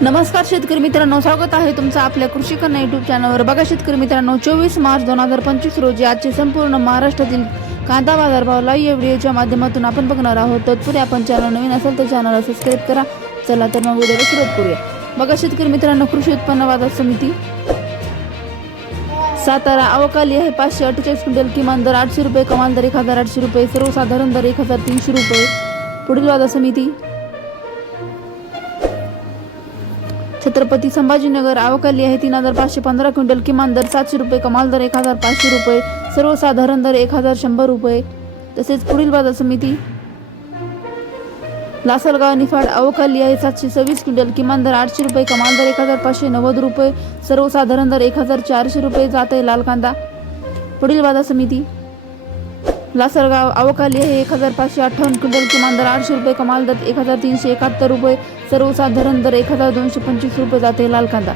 नमस्कार शेतकरी मित्रांनो स्वागत आहे तुमचं आपल्या कृषी कन्या युट्यूब चॅनलवर बघा शेतकरी मित्रांनो चोवीस मार्च दोन हजार पंचवीस रोजी आजचे संपूर्ण महाराष्ट्रातील कांदा बाजारभाव लाईव्ह व्हिडिओच्या माध्यमातून आपण बघणार आहोत. तत्पूर्वी आपण चॅनल नवीन असेल तर चॅनलला सबस्क्राईब करा. चला तर मग व्हिडिओला सुरुवात करूया. बघा शेतकरी मित्रांनो कृषी उत्पन्न बाजार समिती. सातारा अवकाली आहे पाचशे अठ्ठेचाळीस क्विंटल किमान दर आठशे रुपये कमाल दर एक हजार आठशे रुपये सर्वसाधारण दर एक हजार तीनशे रुपये. पुढील बाजार समिती. छत्रपती संभाजीनगर अवकाली आहे. तीन हजार पाचशे पंधरा क्विंटल किमान दर सातशे रुपये कमाल दर एक हजार पाचशे रुपये सर्वसाधारण दर एक हजार शंभर रुपये. तसेच पुढील बाजार समिती लासलगाव निफाड अवकाली आहे. सातशे सव्वीस क्विंटल किमान दर आठशे रुपये कमाल दर एक हजार पाचशे नव्वद रुपये सर्वसाधारण दर एक हजार चारशे रुपये जात आहे लाल कांदा पुढील बाजार समिती लासलगाव अवकाली हे एक हजार पाचशे अठ्ठावन्न क्विंटल किमान दर आठशे रुपये कमाल दर एक हजार तीनशे एकाहत्तर रुपये सर्वसाधारण दर एक हजार दोनशे पंचवीस रुपये जाते लाल कांदा.